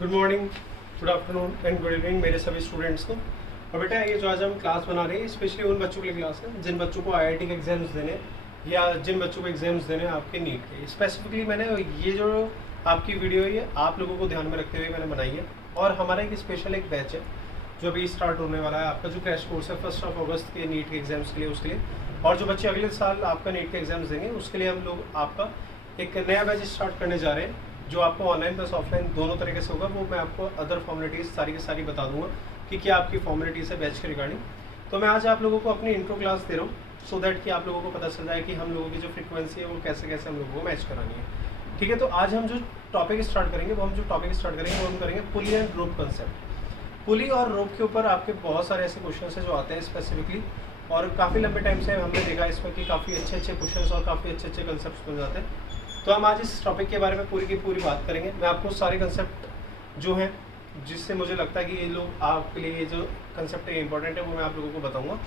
Good morning, good afternoon and good evening मेरे सभी students को। और बेटा ये जो आज हम क्लास बना रहे हैं स्पेशली उन बच्चों के लिए क्लास है जिन बच्चों को आईआईटी के एग्जाम्स देने या जिन बच्चों को एग्जाम्स देने आपके नीट के। स्पेसिफिकली मैंने ये जो आपकी वीडियो है ये आप लोगों को ध्यान में रखते हुए मैंने बनाई है। और हमारा एक स्पेशल एक बैच है जो अभी स्टार्ट होने वाला है, आपका जो क्रैश कोर्स है 1 अगस्त के नीट के एग्जाम्स के लिए, उसके लिए। और जो बच्चे अगले साल आपका नीट के एग्जाम्स देंगे उसके लिए हम लोग आपका एक नया बैच स्टार्ट करने जा रहे हैं जो आपको ऑनलाइन प्लस ऑफलाइन दोनों तरीके से होगा। वो मैं आपको अदर फॉर्मेलिटीज़ सारी की सारी बता दूंगा कि क्या आपकी फॉर्मेलिटीज़ है बैच के रिगार्डिंग। तो मैं आज आप लोगों को अपनी इंट्रो क्लास दे रहा हूँ सो दैट कि आप लोगों को पता चल जाए कि हम लोगों की जो फ्रीक्वेंसी है वो कैसे कैसे हम लोगों को मैच करानी है। ठीक है, तो आज हम जो टॉपिक स्टार्ट करेंगे वो हम करेंगे पुली एंड रोप कंसेप्ट। पुली और रोप के ऊपर आपके बहुत सारे ऐसे क्वेश्चन है जो आते हैं स्पेसिफिकली, और काफ़ी लंबे टाइम से हमने देखा इसमें कि काफ़ी अच्छे अच्छे क्वेश्चन और काफ़ी अच्छे अच्छे कंसेप्ट बन जाते हैं। तो हम आज इस टॉपिक के बारे में पूरी की पूरी बात करेंगे। मैं आपको सारे कंसेप्ट जो हैं जिससे मुझे लगता है कि ये लोग आपके लिए ये जो कंसेप्ट है इंपॉर्टेंट है वो मैं आप लोगों को बताऊंगा।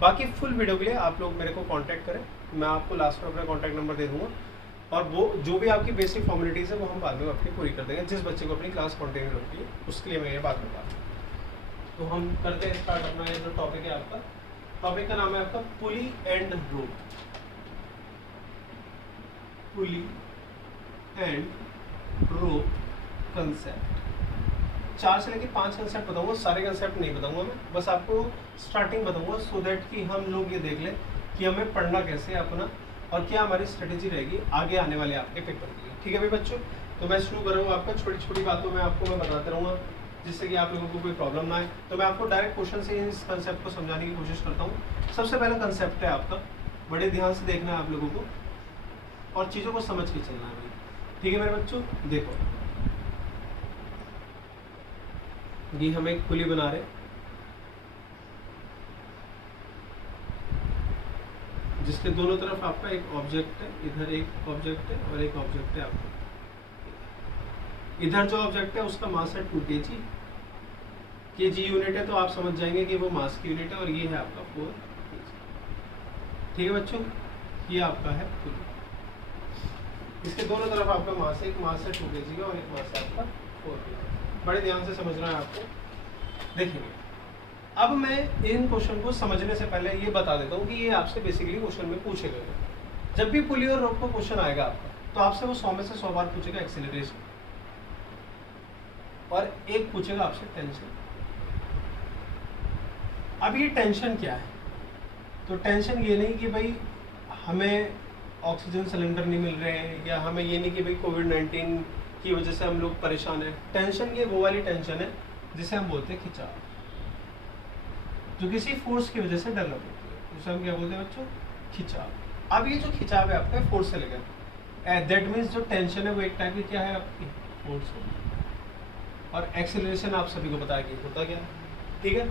बाकी फुल वीडियो के लिए आप लोग मेरे को कांटेक्ट करें, मैं आपको लास्ट में अपना कांटेक्ट नंबर दे दूंगा। और वो जो भी आपकी बेसिक फॉर्मेलिटीज़ है वो हम बाद में अपनी पूरी कर देंगे। जिस बच्चे को अपनी क्लास कंटिन्यू रखती है उसके लिए मैं ये बात बता रहा हूँ। तो हम करते हैं स्टार्ट। अपना ये जो टॉपिक है आपका, टॉपिक का नाम है आपका pulley and rope. Pulley and rope concept. 4 से लेकर 5 कंसेप्ट बताऊंगा, सारे कंसेप्ट नहीं बताऊंगा मैं, बस आपको स्टार्टिंग बताऊंगा सो दैट कि हम लोग ये देख लें कि हमें पढ़ना कैसे है अपना और क्या हमारी स्ट्रेटेजी रहेगी आगे आने वाले आपके पेपर के लिए। ठीक है भाई बच्चों, तो मैं शुरू कर रहा हूँ आपका। छोटी छोटी बातों में आपको मैं बताता रहूँगा जिससे कि आप लोगों को कोई प्रॉब्लम ना आए। तो मैं आपको डायरेक्ट क्वेश्चन से इस कंसेप्ट को समझाने की कोशिश करता हूँ। सबसे पहला कंसेप्ट है आपका, बड़े ध्यान से देखना है आप लोगों को और चीज़ों को समझ के चलना है। ठीक है मेरे बच्चों, देखो ये हम एक पुली बना रहे जिसके दोनों तरफ आपका एक ऑब्जेक्ट है, इधर एक ऑब्जेक्ट है और एक ऑब्जेक्ट है आपका। इधर जो ऑब्जेक्ट है उसका मास है 2 kg। kg यूनिट है तो आप समझ जाएंगे कि वो मास की यूनिट है, और ये है आपका 4 kg। ठीक है बच्चों, ये आपका है पुली। इसके दोनों तरफ आपका मास है, एक मास है 2 kg का और एक मास है आपका 4 kg। बड़े ध्यान से समझना है आपको। देखिए अब मैं इन क्वेश्चन को समझने से पहले ये बता देता हूँ कि ये आपसे बेसिकली क्वेश्चन में पूछे गए। जब भी पुली और रोप का क्वेश्चन आएगा आपका तो आपसे वो 100 में से 100 बार पूछेगा एक्सेलरेशन, और एक पूछेगा आपसे टेंशन। अब ये टेंशन क्या है? तो टेंशन ये नहीं कि भाई हमें ऑक्सीजन सिलेंडर नहीं मिल रहे हैं, या हमें ये नहीं कि भाई कोविड-19 की वजह से हम लोग परेशान हैं। टेंशन ये वो वाली टेंशन है जिसे हम बोलते हैं खिंचाव, जो किसी फोर्स की वजह से डेवलप होती है, उसे हम क्या बोलते हैं बच्चों? खिंचाव। अब ये जो खिंचाव है आपका फोर्स से लेकर, दैट मीन्स जो टेंशन है वो एक टाइप की क्या है आपकी? फोर्स है। और एक्सेलरेशन आप सभी को पता है कि होता क्या है। ठीक है,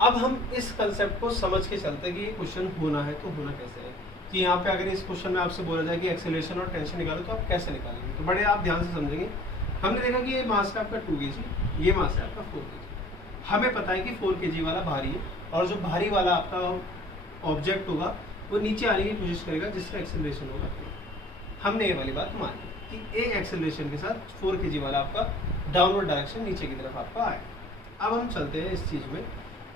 अब हम इस कंसेप्ट को समझ के चलते हैं कि ये क्वेश्चन होना है तो होना कैसे है। कि यहाँ पे अगर इस क्वेश्चन में आपसे बोला जाए कि एक्सेलरेशन और टेंशन निकालो तो आप कैसे निकालेंगे, तो बड़े आप ध्यान से समझेंगे। हमने देखा कि ये मास है आपका 2 kg, ये मास है आपका 4 kg। हमें पता है कि 4 kg वाला भारी है, और जो भारी वाला आपका ऑब्जेक्ट होगा वो नीचे आने की कोशिश करेगा जिसका एक्सेलरेशन होगा। हमने ये वाली बात मानी कि ए एक्सेलरेशन के साथ 4 kg वाला आपका डाउनवर्ड डायरेक्शन नीचे की तरफ आपका आए। अब हम चलते हैं इस चीज़ में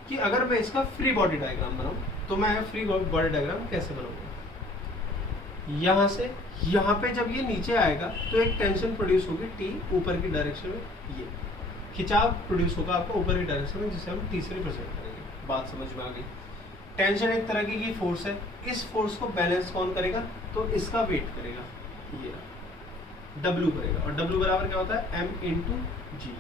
कि अगर मैं इसका फ्री बॉडी डायग्राम बनाऊँ तो मैं फ्री बॉडी डायग्राम कैसे बनाऊँगा? यहाँ से यहाँ पे जब ये नीचे आएगा तो एक टेंशन प्रोड्यूस होगी टी ऊपर की डायरेक्शन में, ये खिंचाव प्रोड्यूस होगा आपको ऊपर की डायरेक्शन में, जिसे हम टी से रिप्रेजेंट करेंगे। बात समझ में आ गई? टेंशन एक तरह की फोर्स है, इस फोर्स को बैलेंस कौन करेगा? तो इसका वेट करेगा, ये W करेगा, और W बराबर क्या होता है? M इंटू जी।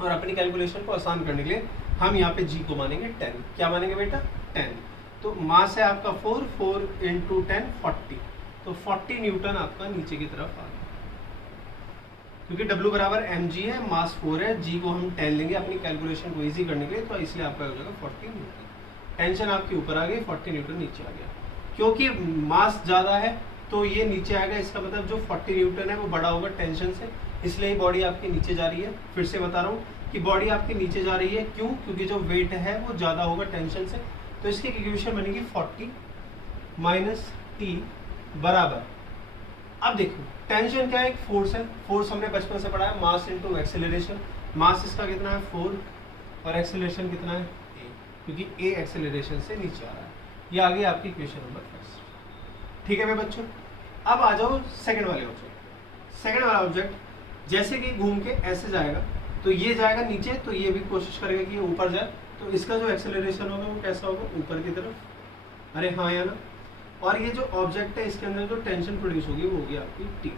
और अपनी कैलकुलेशन को आसान करने के लिए हम यहाँ पे G को मानेंगे 10। क्या मानेंगे बेटा? 10। तो मास है आपका 4 इंटू 10 40, तो 40 न्यूटन आपका नीचे की तरफ आ गया। क्योंकि W बराबर mg है, मास 4 है, G को हम 10 लेंगे अपनी कैलकुलेशन को इजी करने के लिए, तो इसलिए आपका हो जाएगा 40 न्यूटन। टेंशन आपकी ऊपर आ गई, 40 न्यूटन नीचे आ गया। क्योंकि मास ज़्यादा है तो ये नीचे आएगा, इसका मतलब जो 40 न्यूटन है वो बड़ा होगा टेंशन से, इसलिए बॉडी आपकी नीचे जा रही है। फिर से बता रहा हूँ कि बॉडी आपकी नीचे जा रही है, क्यों? क्योंकि जो वेट है वो ज़्यादा होगा टेंशन से। तो इसकी इक्वेशन बनेगी 40 माइनस टी बराबर अब देखो टेंशन क्या है, एक फोर्स है, फोर्स हमने बचपन से पढ़ा है, मास इनटू एक्सेलरेशन। मास इसका कितना है 4 और एक्सेलरेशन कितना है a, क्योंकि a एक्सेलरेशन से नीचे आ रहा है। ये आ गई आपकी इक्वेशन नंबर फर्स्ट। ठीक है मेरे बच्चों, अब आ जाओ सेकंड वाले ऑब्जेक्ट। सेकंड वाला ऑब्जेक्ट जैसे कि घूम के ऐसे जाएगा तो ये जाएगा नीचे, तो ये भी कोशिश करेगा कि ये ऊपर जाए, तो इसका जो एक्सेलरेशन होगा वो कैसा होगा, ऊपर की तरफ। अरे हाँ या ना। और ये जो ऑब्जेक्ट है इसके अंदर जो टेंशन प्रोड्यूस होगी वो होगी आपकी टी।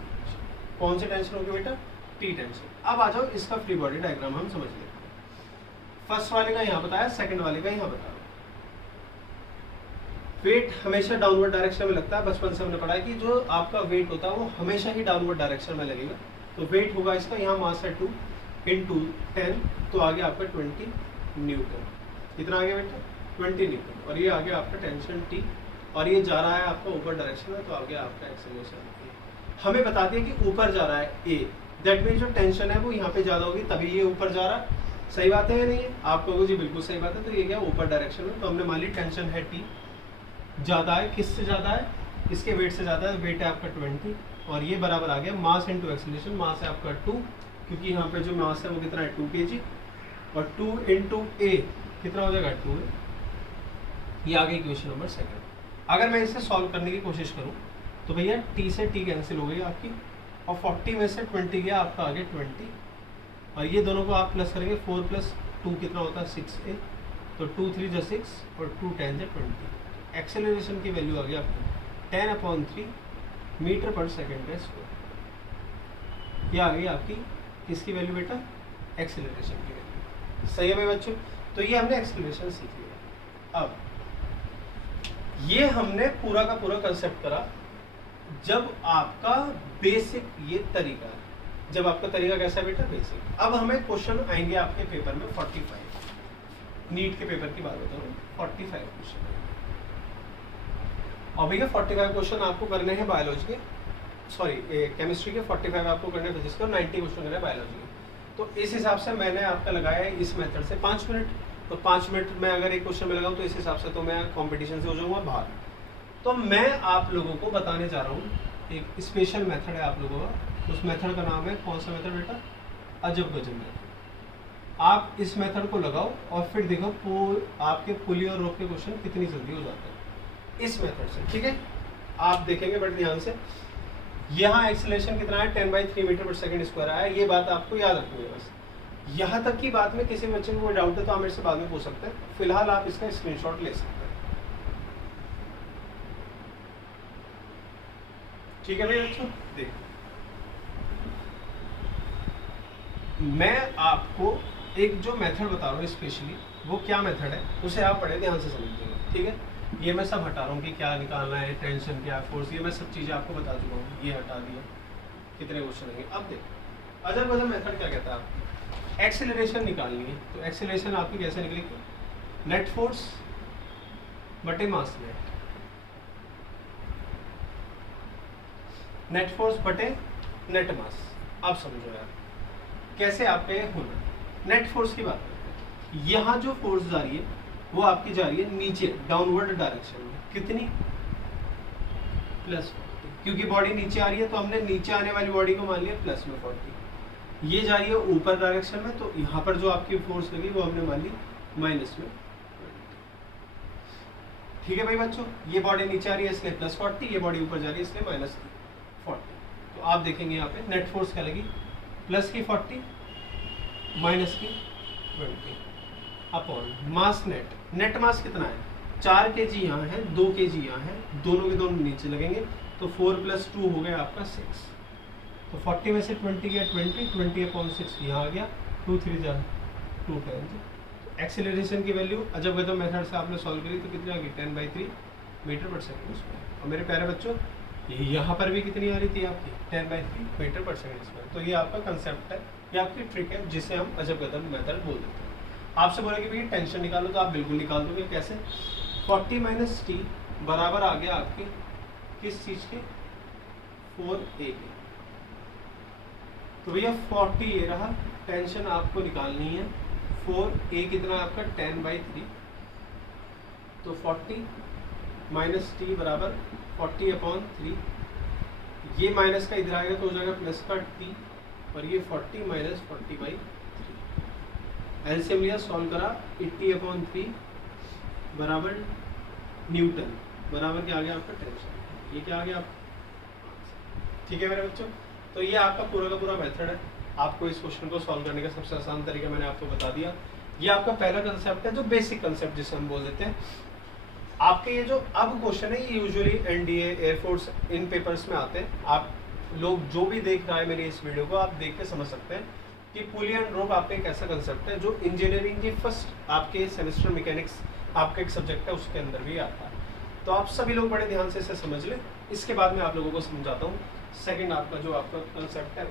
कौन सी टेंशन होगी बेटा, टी टेंशन। अब आ जाओ इसका फ्री बॉडी डायग्राम हम समझ लेते हैं। फर्स्ट वाले का यहाँ बताया, सेकंड वाले का यहाँ बताया। वेट हमेशा डाउनवर्ड डायरेक्शन में लगता है, बचपन से हमने पढ़ा है कि जो आपका वेट होता है वो हमेशा ही डाउनवर्ड डायरेक्शन में लगेगा। तो वेट होगा इसका, यहाँ मास है 2 इंटू 10, तो आगे आपका 20 न्यूटन। कितना आ गया बेटा 20 न्यूटन। और ये आ गया आपका टेंशन टी, और ये जा रहा है आपका ऊपर डायरेक्शन में, तो आ गया आपका एक्सेलरेशन ए। हमें बता दिया कि ऊपर जा रहा है ए, दैट मीन जो टेंशन है वो यहाँ पे ज़्यादा होगी तभी ये ऊपर जा रहा है। सही बात है या नहीं है, आप कहोगे जी बिल्कुल सही बात है। तो ये क्या ऊपर डायरेक्शन में, तो हमने मान ली टेंशन है टी, ज़्यादा है, किससे ज़्यादा है, इसके वेट से ज़्यादा है। वेट है आपका 20 और ये बराबर आ गया मास इनटू एक्सेलरेशन। मास है आपका 2, क्योंकि यहाँ पे जो मास है वो कितना है 2 kg, और 2 इंटू ए कितना हो जाएगा 2 है। ये आ गई इक्वेशन नंबर सेकंड। अगर मैं इसे सॉल्व करने की कोशिश करूँ तो भैया टी से टी कैंसिल हो गई आपकी, और 40 में से 20 गया आपका आगे 20, और ये दोनों को आप प्लस करेंगे 4 + 2 कितना होता है 6a, तो 2 3 = 6 और 2 10 = 20। एक्सेलरेशन की वैल्यू आ गई आपकी 10/3 मीटर पर सेकेंड का स्क्वायर। ये आ गई आपकी किसकी वैल्यू बेटा, एक्सेलरेशन की वैल्यू। सही है मेरे बच्चों, तो ये हमने एक्सेलरेशन सीख लिया। अब ये हमने पूरा का पूरा कंसेप्ट करा जब आपका बेसिक ये तरीका है। जब आपका तरीका कैसा है बेटा, बेसिक। अब हमें क्वेश्चन आएंगे आपके पेपर में 45, नीट के पेपर की बात बता रहा हूँ, 45 क्वेश्चन। और भैया 45 क्वेश्चन आपको करने हैं बायोलॉजी के, सॉरी केमिस्ट्री के, 45 आपको करने हैं फिजिक्स के, और 90 क्वेश्चन करने हैं बायोलॉजी के। तो इस हिसाब से मैंने आपका लगाया है इस मेथड से 5 मिनट। तो 5 मिनट में अगर एक क्वेश्चन में लगाऊँ तो इस हिसाब से तो मैं कंपटीशन से हो जाऊँगा बाहर। तो मैं आप लोगों को बताने जा रहा हूँ एक स्पेशल मेथड है आप लोगों का। उस मेथड का नाम है, कौन सा मेथड बेटा, अजब गजब मेथड। आप इस मेथड को लगाओ और फिर देखो आपके पुली और रोक के क्वेश्चन कितनी जल्दी हो जाते हैं इस मेथड से। ठीक है, आप देखेंगे बट ध्यान से। यहाँ एक्सेलरेशन कितना है 10/3 मीटर पर सेकंड स्क्वायर आया, ये बात आपको याद रखनी है बस। यहाँ तक की बात में किसी बच्चे को कोई डाउट है तो आप मेरे से बाद में पूछ सकते हैं, फिलहाल आप इसका स्क्रीनशॉट ले सकते हैं। ठीक है भाई बच्चों, देखो मैं आपको एक जो मेथड बता रहा हूँ स्पेशली, वो क्या मेथड है उसे आप बड़े ध्यान से समझिएगा। ठीक है, ये मैं सब हटा रहा हूँ कि क्या निकालना है, टेंशन क्या, फोर्स, ये मैं सब चीज़ें आपको बता चुका हूँ। ये हटा दिया, कितने क्वेश्चन होंगे। अब देखो अजब गजब मेथड क्या कहता है, आपको एक्सेलरेशन निकालनी है। तो एक्सेलरेशन आपकी कैसे निकलेगी, नेट फोर्स बटे मास नेट, नेट फोर्स बटे नेट मास। आप समझो यार कैसे आपका ये होना। नेट फोर्स की बात करते हैं, यहाँ जो फोर्स जा रही है वो आपकी जा रही है नीचे डाउनवर्ड डायरेक्शन में, कितनी +40, क्योंकि बॉडी नीचे आ रही है तो हमने नीचे आने वाली बॉडी को मान लिया प्लस में 40। ये जा रही है ऊपर डायरेक्शन में, तो यहाँ पर जो आपकी फोर्स लगी वो हमने मान ली माइनस में 20। ठीक है भाई बच्चों, ये बॉडी नीचे आ रही है इसलिए +40, ये बॉडी ऊपर जा रही है इसलिए -40। तो आप देखेंगे यहाँ पे नेट फोर्स क्या लगी, प्लस की 40 माइनस की 20 अपॉन मास नेट। नेट मास कितना है 4 kg यहाँ है, 2 kg यहाँ है, दोनों के दोनों नीचे लगेंगे, तो 4 + 2 हो गया आपका 6। तो 40 में से 20 गया 20/6 यहाँ आ गया, 2 3 जा 2 10। एक्सेलरेशन की वैल्यू अजब गजब मेथड से आपने सॉल्व करी तो कितनी आ गई 10/3 मीटर पर सेकंड स्क्वायर। और मेरे प्यारे बच्चों यहाँ पर भी कितनी आ रही थी आपकी 10/3 मीटर पर सेकंड स्क्वायर। तो ये आपका कंसेप्ट है, ये आपकी ट्रिक है जिसे हम अजब गजब मेथड बोल देते हैं। आपसे बोला कि भैया टेंशन निकालो तो आप बिल्कुल निकाल दोगे। कैसे, 40 - t बराबर आ गया आपकी किस चीज़ के 4a के। तो भैया 40 ये रहा, टेंशन आपको निकालनी है 4a कितना आपका 10/3, तो 40 - t बराबर 40/3, ये माइनस का इधर आएगा तो हो जाएगा प्लस का टी, और ये 40 माइनस 40/3। एलसीएम लिया, सॉल्व करा, 80/3 बराबर न्यूटन बराबर क्या आ गया आपका टेंशन। ये क्या आ गया आपका, ठीक है मेरे बच्चों। तो ये आपका पूरा का पूरा मेथड है। आपको इस क्वेश्चन को सॉल्व करने का सबसे आसान तरीका मैंने आपको बता दिया। ये आपका पहला कंसेप्ट है जो बेसिक कंसेप्ट जिसे हम बोल देते हैं। आपके ये जो अब क्वेश्चन है ये यूजुअली एनडीए, एयरफोर्स इन पेपर्स में आते हैं। आप लोग जो भी देख रहा है मेरी इस वीडियो को, आप देख के समझ सकते हैं कि पुली एंड रोप आपका एक ऐसा कंसेप्ट है जो इंजीनियरिंग के फर्स्ट आपके सेमेस्टर मैकेनिक्स आपका एक सब्जेक्ट है उसके अंदर भी आता है। तो आप सभी लोग बड़े ध्यान से इसे समझ लें। इसके बाद मैं आप लोगों को समझाता हूँ सेकंड आपका जो आपका कंसेप्ट है,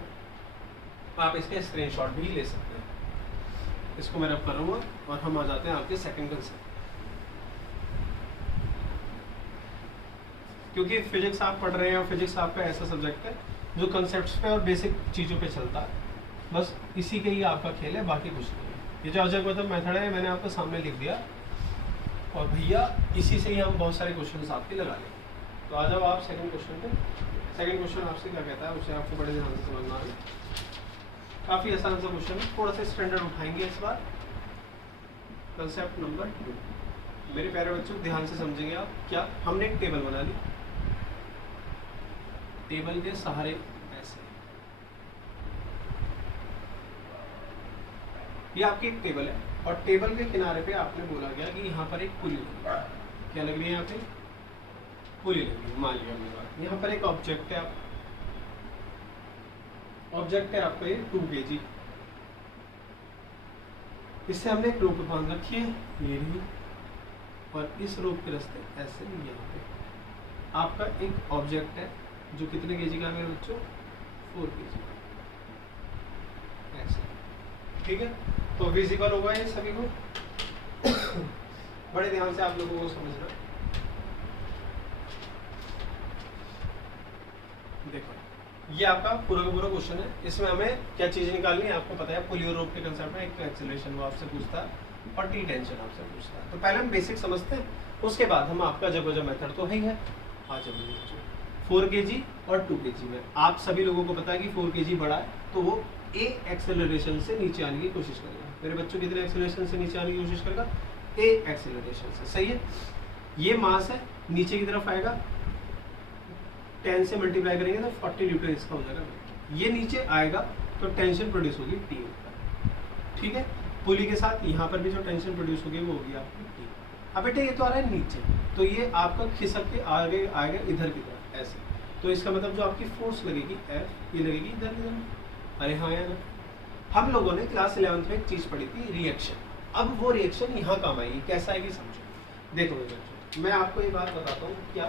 आप इसके स्क्रीनशॉट भी ले सकते हैं। इसको मैं रब करूँगा और हम आ जाते हैं आपके सेकंड कंसेप्ट। क्योंकि फिजिक्स आप पढ़ रहे हैं और फिजिक्स आपका ऐसा सब्जेक्ट है जो कंसेप्ट्स पे और बेसिक चीज़ों पे चलता है, बस इसी के ही आपका खेल है, बाकी कुछ नहीं है। ये जो अलजेब्रा मेथड है मैंने आपको सामने लिख दिया और भैया इसी से ही हम बहुत सारे क्वेश्चन आपके लगा लेंगे। तो आ जाओ आप सेकंड क्वेश्चन पे। सेकंड क्वेश्चन आपसे क्या कहता है उसे आपको बड़े ध्यान से समझना है। काफ़ी आसान सा क्वेश्चन है, थोड़ा सा स्टैंडर्ड उठाएंगे इस बार। कंसेप्ट नंबर 2, मेरे प्यारे बच्चों ध्यान से समझेंगे आप। क्या हमने एक टेबल बना ली, टेबल के सहारे ऐसे, ये आपकी एक टेबल है और टेबल के किनारे पे आपने बोला गया कि यहाँ पर एक पुली लग रही है। क्या लग रही है यहाँ पे, पुली लग रही है। मान लिया हमने बात, यहाँ पर एक ऑब्जेक्ट है, आप ऑब्जेक्ट है आपका ये 2 kg, इससे हमने एक रोप बांध रखी है ये रही, और इस रोप के रास्ते ऐसे यहाँ पे आपका एक ऑब्जेक्ट है जो कितने केजी का है मेरे बच्चों, 4 kg ऐसे, ठीक है। तो विजिबल होगा ये सभी को बड़े ध्यान से आप लोगों को समझना। देखो ये आपका पूरा का पूरा क्वेश्चन है, इसमें हमें क्या चीज़ निकालनी है आपको पता है। पुली और रोप के कंसेप्ट में एक तो एक्सेलरेशन वो आपसे पूछता है और टी टेंशन आपसे पूछता है। तो पहले हम बेसिक समझते हैं, उसके बाद हम आपका जब मेथड तो है ही है। आज 4 kg और 2 kg में आप सभी लोगों को पता है कि 4 kg बड़ा है तो वो ए एक्सेलरेशन से नीचे आने की कोशिश करेगा। मेरे बच्चों कितने एक्सेलरेशन से नीचे आने की कोशिश करेगा, ए एक्सेलरेशन से, सही है। ये मास है, नीचे की तरफ आएगा, 10 से मल्टीप्लाई करेंगे तो 40 न्यूटन इसका हो जाएगा। ये नीचे आएगा तो टेंशन प्रोड्यूस होगी टी ऊपर, ठीक है। पुली के साथ यहाँ पर भी जो टेंशन प्रोड्यूस होगी वो होगी आपकी टी। अब बेटे ये तो आ रहा है नीचे, तो ये आपका खिसक के आगे आएगा इधर की तरफ ऐसे, तो इसका मतलब जो आपकी फोर्स लगेगी एफ, ये लगेगी इधर की तरफ। अरे हाँ यार, हम लोगों ने क्लास 11th में एक चीज़ पढ़ी थी, रिएक्शन। अब वो रिएक्शन यहाँ काम आएगी, कैसा आएगी समझो। देखो बच्चों मैं आपको ये बात बताता हूँ क्या,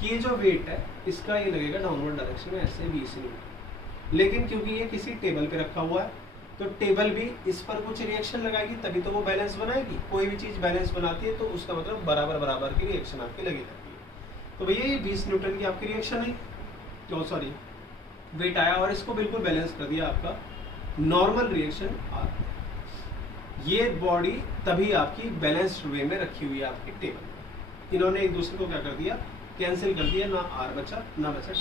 कि ये जो वेट है इसका ये लगेगा डाउनवर्ड डायरेक्शन में ऐसे 20 न्यूटन, लेकिन क्योंकि ये किसी टेबल पे रखा हुआ है तो टेबल भी इस पर कुछ रिएक्शन लगाएगी तभी तो वो बैलेंस बनाएगी। कोई भी चीज़ बैलेंस बनाती है तो उसका मतलब बराबर बराबर की रिएक्शन आपकी लगी रहती है। तो भैया ये 20 न्यूटन की आपकी रिएक्शन है, तो सॉरी वेट आया और इसको बिल्कुल बैलेंस कर दिया आपका नॉर्मल रिएक्शन आर। ये बॉडी तभी आपकी बैलेंस्ड वे में रखी हुई है आपकी टेबल। इन्होंने एक दूसरे को क्या कर दिया, कैंसिल कर दिया, ना आर बचा ना बचा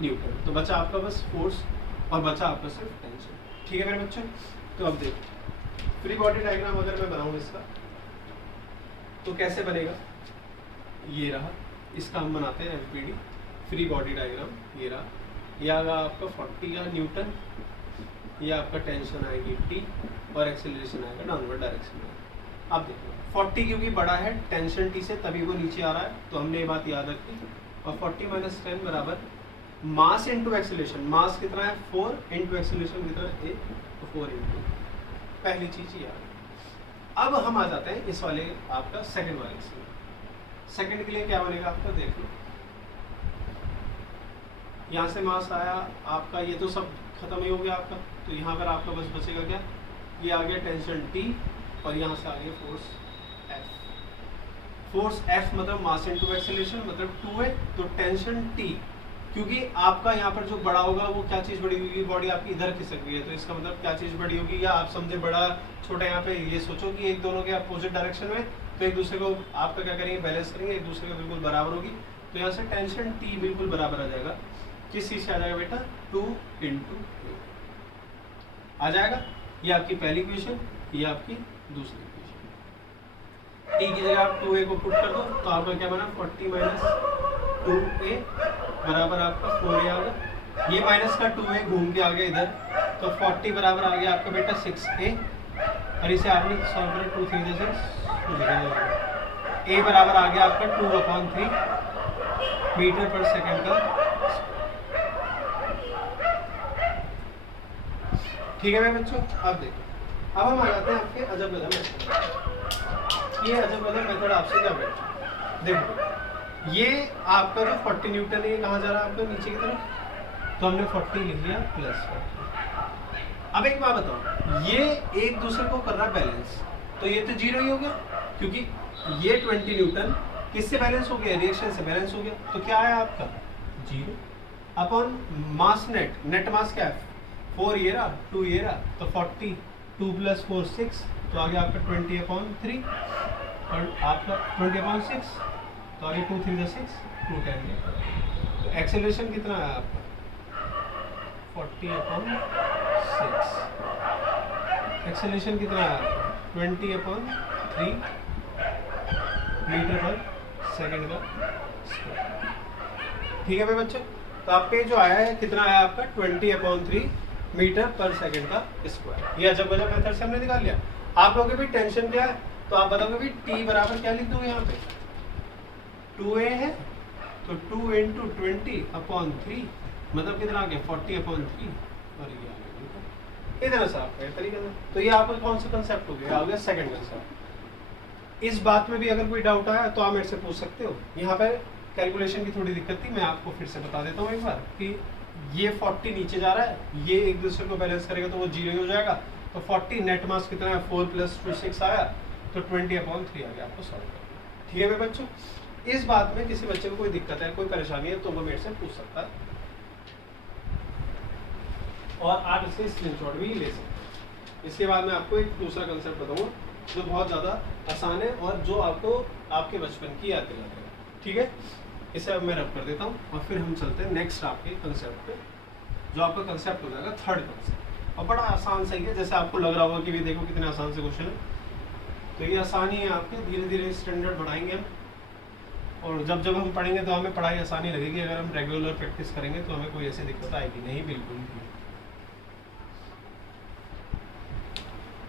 न्यूटन, तो बचा आपका बस फोर्स और बचा आपका सिर्फ टेंशन, ठीक है मेरे बच्चों। तो अब देखो फ्री बॉडी डायग्राम अगर मैं बनाऊं इसका तो कैसे बनेगा, ये रहा, इसका हम बनाते हैं एफबीडी फ्री बॉडी डायग्राम। ये रहा, ये आएगा आपका 40 का न्यूटन, ये आपका टेंशन आएगी टी और एक्सेलरेशन आएगा डाउनवर्ड डायरेक्शन में। अब देखो 40 क्योंकि बड़ा है टेंशन टी से तभी वो नीचे आ रहा है, तो हमने ये बात याद रखी। और 40 - 10 बराबर मास इंटू एक्सेलरेशन। मास कितना है 4 इंटू एक्सेलरेशन कितना है 8, तो 4 इंटू, पहली चीज याद। अब हम आ जाते हैं इस वाले आपका सेकंड वाले से। सेकंड के लिए क्या बनेगा आपका, देख लो यहाँ से मास आया आपका, ये तो सब खत्म ही हो गया आपका, तो यहाँ पर आपका बस बचेगा क्या, ये आ गया टेंशन टी और यहाँ से आ गया फोर्स एफ। फोर्स एफ मतलब मास इंटू एक्सेलरेशन मतलब 2 है, तो टेंशन टी, क्योंकि आपका यहाँ पर जो बड़ा होगा वो क्या चीज़ बड़ी होगी, बॉडी आपकी इधर खिसक गई है, तो इसका मतलब क्या चीज़ बड़ी होगी, या आप समझे बड़ा छोटा, यहाँ पे ये सोचो कि एक दोनों के अपोजिट डायरेक्शन में, तो एक दूसरे को आपका क्या करेंगे बैलेंस करेंगे, एक दूसरे को बिल्कुल बराबर होगी, तो यहाँ से टेंशन टी बिल्कुल बराबर आ जाएगा किस चीज से आ जाएगा बेटा, 2 इंटू आ जाएगा। ये आपकी पहली इक्वेशन, ये आपकी दूसरी इक्वेशन। टी की जगह आप 2a को पुट कर दो तो आपका क्या बना, 40 माइनस 2a बराबर आपका 4a आ गया। ये माइनस का 2a घूम के आ गया इधर, तो 40 बराबर आ गया आपका बेटा 6a, और इसे आपने सॉल्व करा 2 3 6 a बराबर आ गया आपका 2/3 मीटर पर सेकंड का। ठीक है मेरे बच्चों, अब देखो, अब हम आ जाते हैं आपके अजब गजब मेथड। ये अजब गजब मेथड आपसे क्या बैठा, देखो ये आपका जो 40 न्यूटन है ये कहाँ जा रहा है आपका, नीचे की तरफ, तो हमने 40 लिख लिया प्लस 40। अब एक बात बताओ, ये एक दूसरे को कर रहा है बैलेंस, तो ये तो जीरो ही हो गया, क्योंकि ये 20 न्यूटन किससे बैलेंस हो गया, रिएक्शन से बैलेंस हो गया, तो क्या आया आपका zero upon mass net. Net mass क्या है, 4 ये रहा 2 ये रहा, तो 40 2 + 4 6, तो आगे आपका 20/3 और आपका 20/6, तो आगे 2 3 6 2 10। तो एक्सेलरेशन कितना है आपका 40/6, एक्सेलरेशन कितना है आपका 20/3 मीटर पर सेकंड का स्क्वायर। ठीक है भाई बच्चे, तो आपके जो आया है कितना आया आपका 20/3 मीटर पर सेकंड का स्क्वायर। ये अजब गजब मेथड से हमने निकाल लिया। आप लोगों के भी टेंशन क्या है, तो आप बताओगे भी टी बराबर क्या लिख दूँ यहाँ पे, 2a है तो 2 × 20/3 मतलब कितना आ गया 40/3, और ये आ गया इतना सा आपका तरीके से। तो ये आपका कौन सा कंसेप्ट हो गया, आ गया सेकंड कंसेप्ट। इस बात में भी अगर कोई डाउट आया तो आप मेरे से पूछ सकते हो। यहाँ पे कैलकुलेशन की थोड़ी दिक्कत थी, मैं आपको फिर से बता देता हूँ एक बार कि ये 40 नीचे जा रहा है, ये एक दूसरे को बैलेंस करेगा तो वो जीरो ही हो जाएगा। तो 40 नेट मास कितना है 4 + 2 6 आया, तो 20/3 आ गया आपको सॉल्व करना। ठीक है भाई बच्चों, इस बात में किसी बच्चे को कोई दिक्कत है, कोई परेशानी है तो वो मेरे से पूछ सकता है, और आप इससे स्क्रीनशॉट भी ले सकते हैं। इसके बाद मैं आपको एक दूसरा कंसेप्ट बताऊंगा जो बहुत ज़्यादा आसान है और जो आपको आपके बचपन की याद दिलाता है। ठीक है, इसे अब मैं रब कर देता हूँ और फिर हम चलते हैं नेक्स्ट आपके कंसेप्ट पे, जो आपका कंसेप्ट हो जाएगा थर्ड कंसेप्ट। और बड़ा आसान सही है, जैसे आपको लग रहा होगा कि भी देखो कितने आसान से क्वेश्चन है, तो ये आसानी है आपके, धीरे धीरे स्टैंडर्ड बढ़ाएंगे हम, और जब जब हम पढ़ेंगे तो हमें पढ़ाई आसानी लगेगी। अगर हम रेगुलर प्रैक्टिस करेंगे तो हमें कोई ऐसी दिक्कत आएगी नहीं, बिल्कुल भी।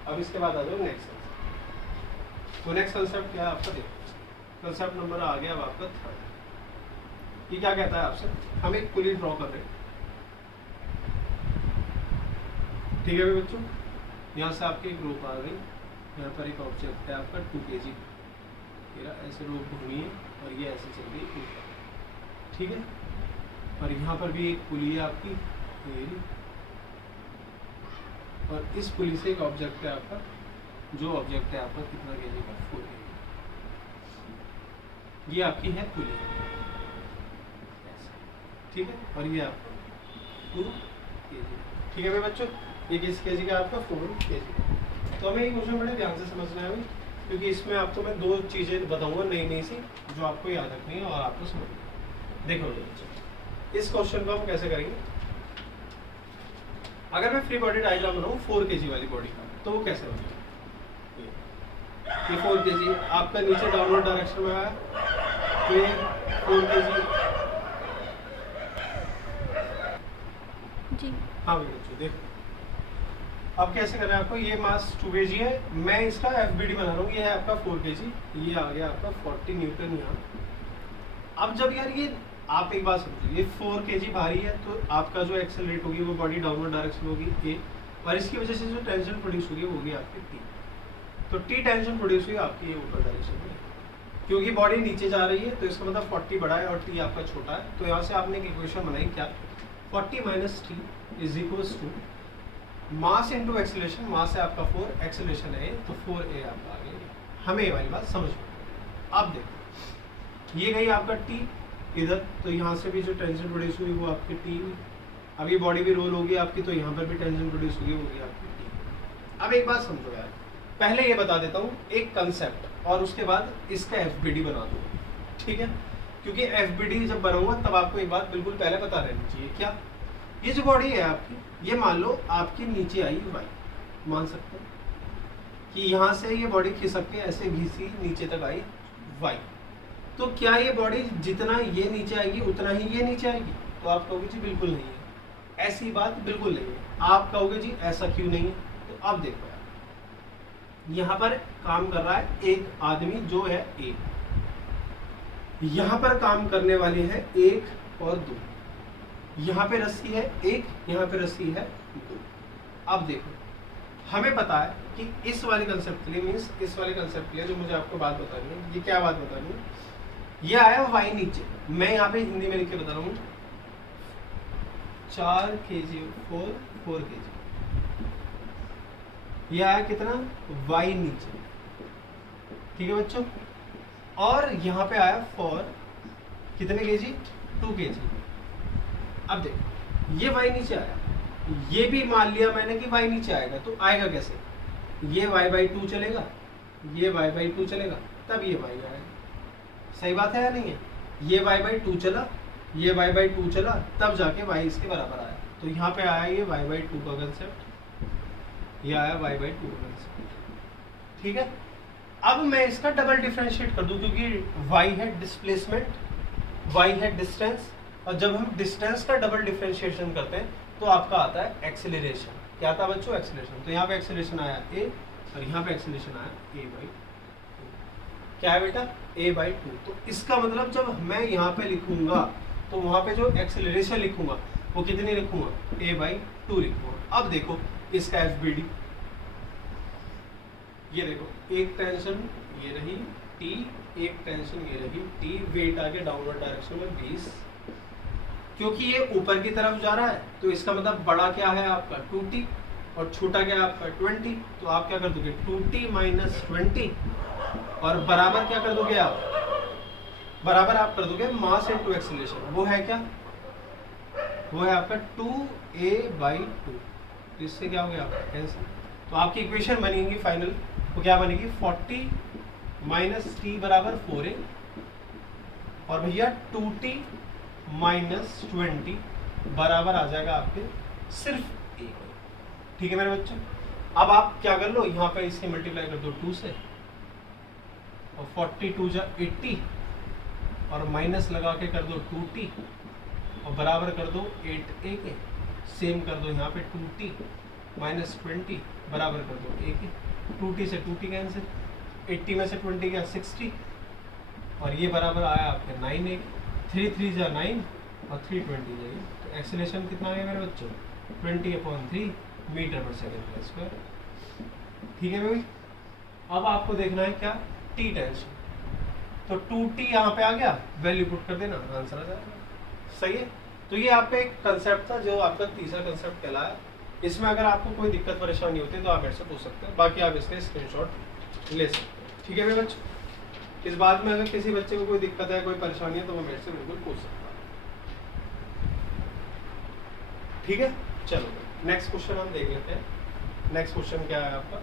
अब इसके बाद आ जाओ नेक्स्ट कंसेप्ट। तो नेक्स्ट कंसेप्ट क्या है आपका, देखो कंसेप्ट नंबर आ गया अब आपका थर्ड। ये क्या कहता है आपसे, हम एक पुली ड्रॉ कर रहे हैं, ठीक है भाई बच्चों। यहाँ से आपकी एक रोप आ गई, यहाँ पर एक ऑब्जेक्ट है आपका 2 kg, ऐसे रोप घूमी है और ये ऐसे चल रही है ऊपर, ठीक है। और यहाँ पर भी एक पुली है आपकी, और इस पुली से एक ऑब्जेक्ट है आपका, जो ऑब्जेक्ट है आपका कितना kg का 4 kg, ये आपकी है पुली, ठीक है। और ये आपका 2 kg, ठीक है भाई बच्चों। ये किस kg का आपका 4 kg। तो हमें ये क्वेश्चन बड़े ध्यान से समझना है भाई, क्योंकि इसमें आपको मैं 2 चीज़ें बताऊंगा नई नई सी, जो आपको याद रखनी है और आपको समझना है। देखो बच्चों, इस क्वेश्चन को हम कैसे करेंगे, अगर मैं फ्री बॉडी डायग्राम बनाऊँ 4 kg वाली बॉडी का, तो वो कैसे बनेगा। ये 4 kg आपका नीचे डाउनवर्ड डायरेक्शन में आया, तो ये 4 kg जी। हाँ भाई बच्चों देखो, अब कैसे करना है आपको, ये मास 2 kg है, मैं इसका FBD बना रहा हूँ, ये है आपका 4 kg, ये आ गया आपका 40 न्यूटन यहाँ। अब जब यार ये आप एक बात समझिए, ये 4 kg भारी है, तो आपका जो एक्सेलरेट होगी वो बॉडी डाउनवर्ड डायरेक्शन होगी ए, और इसकी वजह से जो टेंशन प्रोड्यूस होगी वो होगी आपकी टी। तो टी टेंशन प्रोड्यूस हुई आपकी ये ऊपर डायरेक्शन में, क्योंकि बॉडी नीचे जा रही है तो इसका मतलब 40 बड़ा है और टी आपका छोटा है। तो यहाँ से आपने एक इक्वेशन बनाई क्या, 40 - t = मास इंटू एक्सेलरेशन। मास है आपका 4, एक्सेलरेशन है तो 4a आपका आ गया। हमें ये वाली बात समझ में। अब देखो, ये गई आपका टी इधर, तो यहाँ से भी जो टेंशन प्रोड्यूस हुई वो आपकी टी हुई। अब ये बॉडी भी रोल होगी आपकी, तो यहाँ पर भी टेंशन प्रोड्यूस होगी, वो होगी आपकी टी। अब एक बात समझो यार, पहले ये बता देता हूँ एक कंसेप्ट, और उसके बाद इसका FBD बना दो, ठीक है। क्योंकि एफबीडी जब बनाऊंगा तब आपको एक बात बिल्कुल पहले पता रहनी चाहिए, क्या ये जो बॉडी है आपकी, ये मान लो आपके नीचे आई वाई, मान सकते हैं कि यहाँ से ये बॉडी खिसक के ऐसे घिसी नीचे तक आई वाई, तो क्या ये बॉडी जितना ये नीचे आएगी उतना ही ये नीचे आएगी? तो आप कहोगे जी बिल्कुल नहीं है, ऐसी बात बिल्कुल नहीं है। आप कहोगे जी ऐसा क्यों नहीं है? तो अब देखो यार, यहाँ पर काम कर रहा है एक आदमी जो है एक, यहाँ पर काम करने वाले हैं एक और दो, यहाँ पे रस्सी है एक, यहाँ पे रस्सी है दो। अब देखो हमें पता है कि इस वाले कंसेप्ट के लिए, मीन्स इस वाले कंसेप्ट के लिए जो मुझे आपको बात बतानी है, ये क्या बात बतानी है, ये आया वाई नीचे, मैं यहाँ पे हिंदी में लिख के बता रहा हूँ 4 kg 4 kg, ये आया कितना वाई नीचे, ठीक है बच्चों। और यहाँ पे आया फॉर कितने केजी 2 kg। अब देखो ये वाई नीचे आया, ये भी मान लिया मैंने कि वाई नीचे आएगा, तो आएगा कैसे, ये y/2 चलेगा, ये y/2 चलेगा, तब ये y आएगा। सही बात है या नहीं है? ये y/2 चला, ये y/2 चला, तब जाके y इसके बराबर आया। तो यहाँ पे आया ये y/2 का कंसेप्ट, ये आया y/2 का कंसेप्ट, ठीक है। अब मैं इसका डबल डिफरेंशिएट कर दूं, क्योंकि y है डिस्प्लेसमेंट, y है डिस्टेंस, और जब हम डिस्टेंस का डबल डिफरेंशिएशन करते हैं तो आपका आता है एक्सेलरेशन। क्या था बच्चों? एक्सेलरेशन। तो यहाँ पे एक्सेलरेशन आया a और यहाँ पे एक्सेलरेशन आया a/2। क्या है बेटा? a/2। तो इसका मतलब जब मैं यहाँ पे लिखूंगा तो वहाँ पे जो एक्सेलरेशन लिखूंगा वो कितनी लिखूंगा? a/2 लिखूंगा। अब देखो इसका FBD, ये देखो एक टेंशन ये रही T, एक टेंशन ये रही T, वेट आगे डाउनवर्ड डायरेक्शन में 20, क्योंकि ये ऊपर की तरफ जा रहा है तो इसका मतलब बड़ा क्या है आपका 2t और छोटा क्या है आपका 20। तो आप क्या कर दोगे 2t - 20 और बराबर क्या कर दोगे आप? बराबर आप कर दोगे मास इनटू एक्सीलरेशन। वो है क्या? वो है आपका 2a/2। तो इससे क्या हो गया आपका कैंसिल। तो आपकी इक्वेशन बनेगी फाइनल, वो क्या बनेगी 40 - t बराबर 4a और भैया 2t -20 बराबर आ जाएगा आपके सिर्फ 1। ठीक है मेरे बच्चों। अब आप क्या कर लो, यहाँ पे इसकी मल्टीप्लाई कर दो 2 से और 42 जा 80 और माइनस लगा के कर दो 2t और बराबर कर दो 8a के। सेम कर दो यहाँ पे 2t -20 बराबर कर दो 1 के। 2t से 2t कैंसिल, 80 में से 20 गया 60 और ये बराबर आया आपके 9a। 3 3 जा 9 और 3 20 जाइए। तो एक्सीलरेशन कितना आ गया मेरे बच्चों? 20/3 मीटर/सेकंड²। ठीक है भाई। अब आपको देखना है क्या? T tension. तो 2t यहाँ पे आ गया, वैल्यू पुट कर देना, आंसर आ जाएगा। सही है। तो ये आपका एक कंसेप्ट था जो आपका तीसरा कंसेप्ट कहलाया। इसमें अगर आपको कोई दिक्कत परेशानी होती है तो आप मेरे से पूछ सकते हैं, बाकी आप इसके स्क्रीनशॉट ले सकते हैं। ठीक है मेरे बच्चों। इस बात में अगर किसी बच्चे को कोई दिक्कत है, कोई परेशानी है तो वो मेरे से बिल्कुल पूछ सकता है। ठीक है, चलो नेक्स्ट क्वेश्चन हम देख लेते हैं। नेक्स्ट क्वेश्चन क्या है आपका?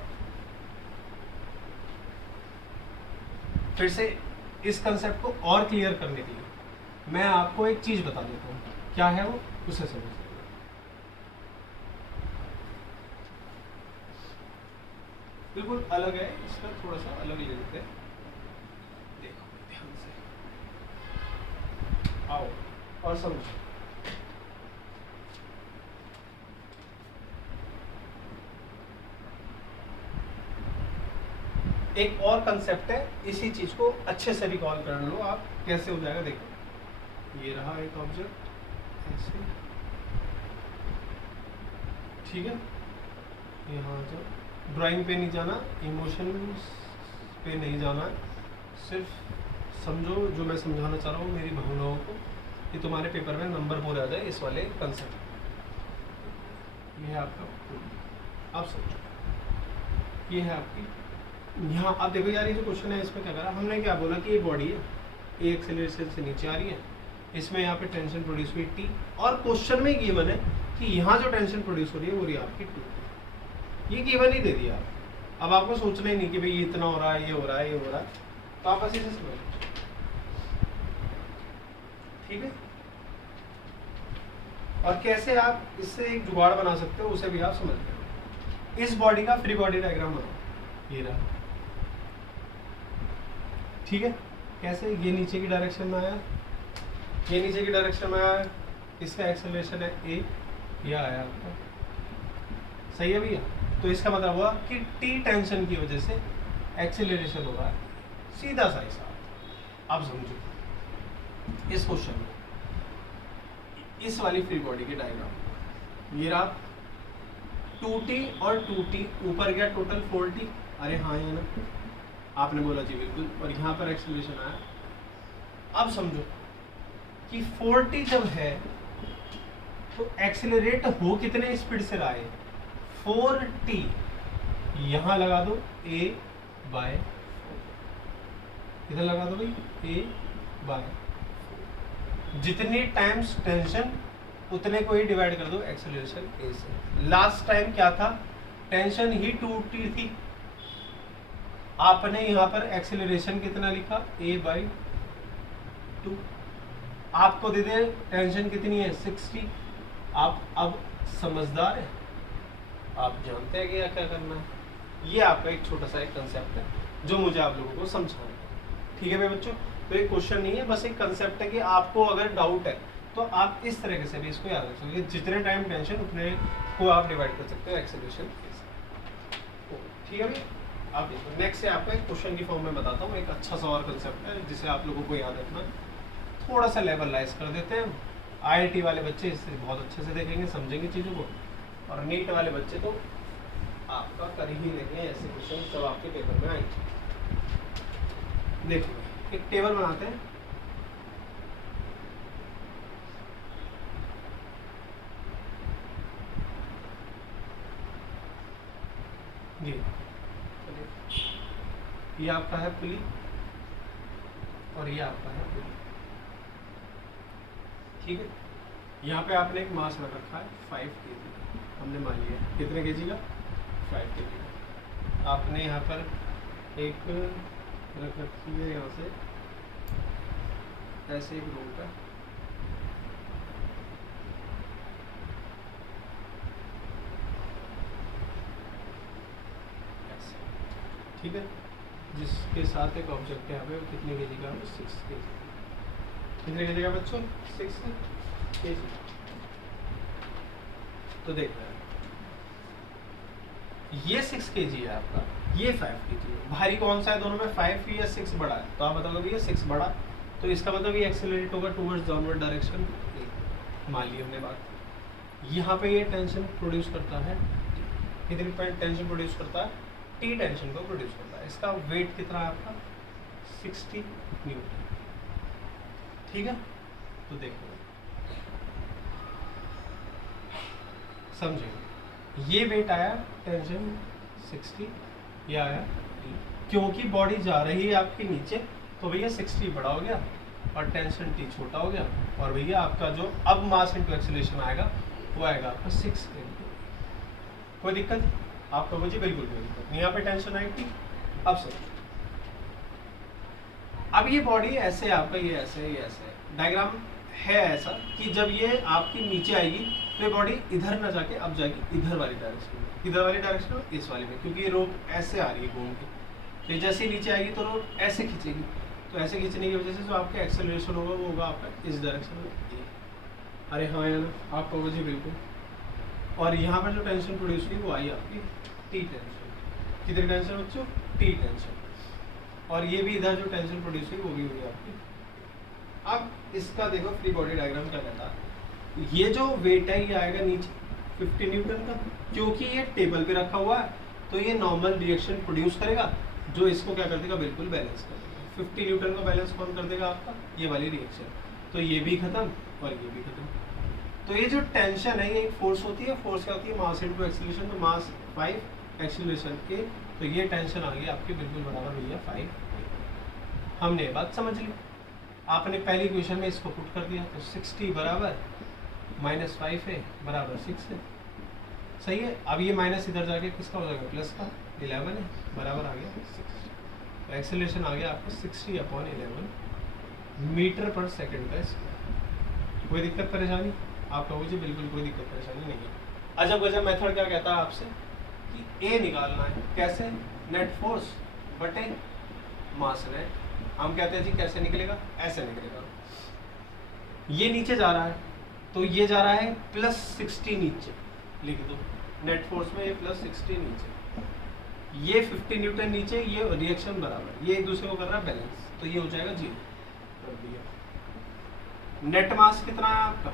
फिर से इस कंसेप्ट को और क्लियर करने के लिए मैं आपको एक चीज बता देता हूँ, क्या है वो, उसे समझ लीजिए। बिल्कुल अलग है, इसका थोड़ा सा अलग ले लेते हैं। देखो ध्यान से आओ और समझो। एक और कंसेप्ट है, इसी चीज को अच्छे से रिकॉल कर लो आप, कैसे हो जाएगा देखो। ये रहा एक ऑब्जेक्ट ऐसे, ठीक है। यहाँ जो ड्राइंग पे नहीं जाना, इमोशंस पे नहीं जाना, सिर्फ समझो जो मैं समझाना चाह रहा हूँ मेरी भावनाओं को, कि तुम्हारे पेपर में नंबर बोल आ जाए इस वाले कंसेप्ट। ये है आपका, आप समझो ये है आपकी। यहाँ आप देखो यार, ये जो क्वेश्चन है इसमें क्या करा हमने, क्या बोला कि ये बॉडी है, ए एक्सेलरेशन से नीचे आ रही है, इसमें यहाँ पे टेंशन प्रोड्यूस हुई टी, और क्वेश्चन में गिवन है कि यहाँ जो टेंशन प्रोड्यूस हो रही है वो रही है आपकी 2। ये गिवन ही दे दिया आप। अब आपको सोचना ही नहीं कि भाई ये इतना हो रहा है, ये हो रहा है, ये हो रहा है, तो आप बस इसे समझ। ठीक है। और कैसे आप इससे एक जुगाड़ बना सकते हो उसे भी आप समझ गए। इस बॉडी का फ्री बॉडी डायग्राम बनाओ, ये रहा, ठीक है। कैसे, ये नीचे की डायरेक्शन में आया, ये नीचे की डायरेक्शन में आया, इसका एक्सेलरेशन है ए, यह आया आपका, सही है भैया। तो इसका मतलब हुआ कि टी टेंशन की वजह से एक्सेलरेशन हो रहा है, सीधा सा हिसाब। आप समझो इस क्वेश्चन में इस वाली फ्री बॉडी की डायग्राम, ये रहा 2t और 2t, ऊपर गया टोटल 4t, अरे हाँ है ना, आपने बोला जी बिल्कुल, और यहाँ पर एक्सेलरेशन आया। अब समझो कि 4t जब है तो एक्सेलरेट हो कितने स्पीड से रहा है, 4t, यहाँ लगा दो a बाय, इधर लगा दो भाई a बाय, जितनी टाइम्स टेंशन उतने को ही डिवाइड कर दो एक्सेलरेशन a से। लास्ट टाइम क्या था, टेंशन ही 2t थी, आपने यहाँ पर एक्सेलरेशन कितना लिखा a बाई 2, आपको दे दे टेंशन कितनी है 60। आप अब समझदार है, आप जानते हैं कि क्या करना है। ये आपका एक छोटा सा एक कंसेप्ट है जो मुझे आप लोगों को समझाना है, ठीक है भाई बच्चों। तो एक क्वेश्चन नहीं है, बस एक कंसेप्ट है कि आपको अगर डाउट है तो आप इस तरीके से भी इसको याद रख सकते, जितने टाइम टेंशन उतने को आप डिवाइड कर सकते हो एक्सेलरेशन, ठीक है भाई। आप देखो नेक्स्ट से आपको एक क्वेश्चन की फॉर्म में बताता हूँ, एक अच्छा सा और कंसेप्ट है जिसे आप लोगों को याद रखना, थोड़ा सा लेवल राइज कर देते हैं। IIT वाले बच्चे इससे बहुत अच्छे से देखेंगे, समझेंगे चीज़ों को, और नीट वाले बच्चे तो आपका कर ही लेंगे ऐसे क्वेश्चन सब आपके पेपर में आएंगे। देखो एक टेबल बनाते हैं, ये आपका है पुली और ये आपका है पुली, ठीक है। यहाँ पे आपने एक मास रख रखा है 5 kg, हमने मान लिया कितने kg का, 5 kg का। आपने यहाँ पर एक रख रखी है, यहाँ से ऐसे एक रोड है, ठीक है, जिसके साथ एक ऑब्जेक्ट है, वो कितने kg का है, 6 kg। कितने kg का बच्चों, 6 kg। तो देख रहे हैं ये 6 kg है आपका, ये 5 kg है। भारी कौन सा है दोनों में, 5 या 6 बड़ा है, तो आप बताओगे ये 6 बड़ा, तो इसका मतलब ये एक्सेलरेट होगा टुवर्ड्स डाउनवर्ड डायरेक्शन, मान ली हमने बात। यहाँ पे ये टेंशन प्रोड्यूस करता है, कितनी टेंशन प्रोड्यूस करता है, टी टेंशन को प्रोड्यूस करता है। इसका वेट कितना है आपका, 60 न्यूटन, ठीक है। तो देखो समझेंगे, ये वेट आया टेंशन 60, ये आया T, क्योंकि बॉडी जा रही है आपके नीचे, तो भैया 60 बड़ा हो गया और टेंशन T छोटा हो गया, और भैया आपका जो अब मास इनटू एक्सेलरेशन आएगा वो आएगा आपका 6 kg। कोई दिक्कत, आप कहोगे जी बिल्कुल कोई दिक्कत नहीं, यहाँ पे टेंशन आई थी। अब सही, अब ये बॉडी ऐसे आपका, ये ऐसे, ये ऐसे डायग्राम है ऐसा कि जब ये आपकी नीचे आएगी तो ये बॉडी इधर ना जाके अब जाएगी इधर वाली डायरेक्शन में, इधर वाली डायरेक्शन में, इस वाली में, क्योंकि ये रोप ऐसे आ रही है घूम के, तो जैसे ही नीचे आएगी तो रोप ऐसे खींचेगी, तो ऐसे खींचने की वजह से जो आपका एक्सेलरेशन होगा वो होगा आपका इस डायरेक्शन में। अरे हाँ यार, आप कहोगे जी बिल्कुल। और यहाँ पर जो टेंशन प्रोड्यूस हुई वो आई आपकी टी टेंशन। कितनी टेंशन बच्चों, टी टेंशन। और ये भी इधर जो टेंशन प्रोड्यूस हुई वो भी हुई आपकी। अब इसका देखो फ्री बॉडी डायग्राम क्या कहता है, ये जो वेट है ये आएगा नीचे 50 न्यूटन का, क्योंकि ये टेबल पे रखा हुआ है तो ये नॉर्मल रिएक्शन प्रोड्यूस करेगा जो इसको क्या कर देगा, बिल्कुल बैलेंस कर देगा। 50 न्यूटन का बैलेंस कौन कर देगा आपका, ये वाली रिएक्शन। तो ये भी खत्म और ये भी खत्म। तो ये जो टेंशन है ये एक फोर्स होती है, फोर्स क्या होती है, मास इनटू एक्सीलरेशन, तो मास 5, एक्सीलरेशन के, तो ये टेंशन आ गई आपके बिल्कुल बराबर भैया 5। हमने ये बात समझ ली, आपने पहली इक्वेशन में इसको पुट कर दिया, तो 60 बराबर -5 है बराबर 6 है, सही है। अब ये माइनस इधर जाके किसका हो जाएगा, प्लस का, 11 है बराबर आ गया 6। तो एक्सेलरेशन आ गया आपको 60/11 मीटर पर सेकंड का स्क्वायर। कोई दिक्कत परेशानी? आप कहोगे जी बिल्कुल कोई दिक्कत परेशानी नहीं है। अजब गजब मेथड क्या कहता है आपसे कि ए निकालना है, कैसे? नेट फोर्स बटे मास नेट। हम कहते हैं जी कैसे निकलेगा? ऐसे निकलेगा। ये नीचे जा रहा है तो ये जा रहा है +60 नीचे, लिख दो नेट फोर्स में ये +60 नीचे, ये 50 न्यूटन नीचे, ये रिएक्शन बराबर, ये एक दूसरे को कर रहा है बैलेंस, तो ये हो जाएगा 0 कर दिया। नेट मास कितना है आपका?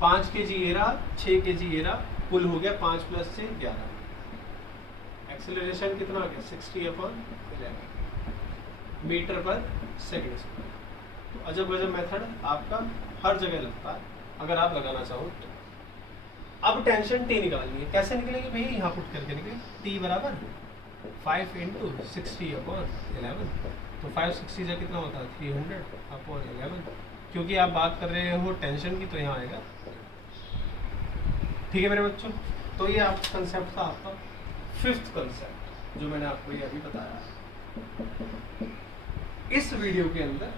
5 kg ये रहा, 6 kg ये रहा, कुल हो गया 5 + 6 11। एक्सेलरेशन कितना आ गया? 60/11 मीटर पर सेकंड स्क्वायर। तो अजब गजब मेथड आपका हर जगह लगता है अगर आप लगाना चाहो तो। अब टेंशन टी निकालनी है, कैसे निकलेगी भैया? यहाँ पुट करके निकलेगी। टी बराबर 5 × 60/11, तो 5 60 से कितना होता है? 300/11। क्योंकि आप बात कर रहे हो टेंशन की तो यहाँ आएगा। ठीक है मेरे बच्चों, तो ये आप कंसेप्ट था आपका 5th कंसेप्ट जो मैंने आपको ये अभी बताया। इस वीडियो के अंदर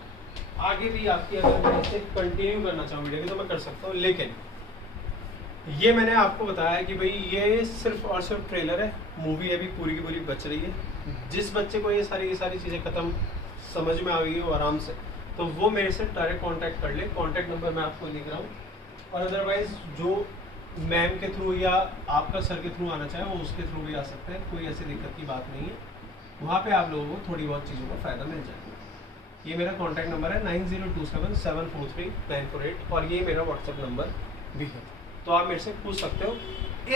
आगे भी आपकी अगर मैं इसे कंटिन्यू करना चाहूँ वीडियो की तो मैं कर सकता हूँ, लेकिन ये मैंने आपको बताया कि भाई ये सिर्फ और सिर्फ ट्रेलर है, मूवी अभी पूरी की पूरी बच रही है। जिस बच्चे को ये सारी चीज़ें ख़त्म समझ में आ गई हो आराम से, तो वो मेरे से डायरेक्ट कांटेक्ट कर ले। कांटेक्ट नंबर मैं आपको लिख रहा हूँ, और अदरवाइज़ जो मैम के थ्रू या आपका सर के थ्रू आना चाहे वो उसके थ्रू भी आ सकते हैं, कोई ऐसी दिक्कत की बात नहीं है। वहाँ पे आप लोगों को थोड़ी बहुत चीज़ों का फ़ायदा मिल जाएगा। ये मेरा कॉन्टैक्ट नंबर है 9027743948, और ये मेरा व्हाट्सएप नंबर भी है, तो आप मेरे से पूछ सकते हो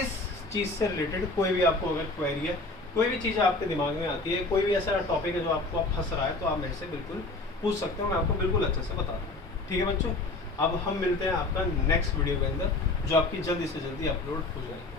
इस चीज़ से रिलेटेड। कोई भी आपको अगर क्वेरी है, कोई भी चीज़ आपके दिमाग में आती है, कोई भी ऐसा टॉपिक है जो आपको आप फंस रहा है, तो आप मेरे से बिल्कुल पूछ सकते हो, मैं आपको बिल्कुल अच्छे से बता दूँ। ठीक है बच्चों, अब हम मिलते हैं आपका नेक्स्ट वीडियो के अंदर, जो आपकी जल्दी से जल्दी अपलोड हो जाएगी।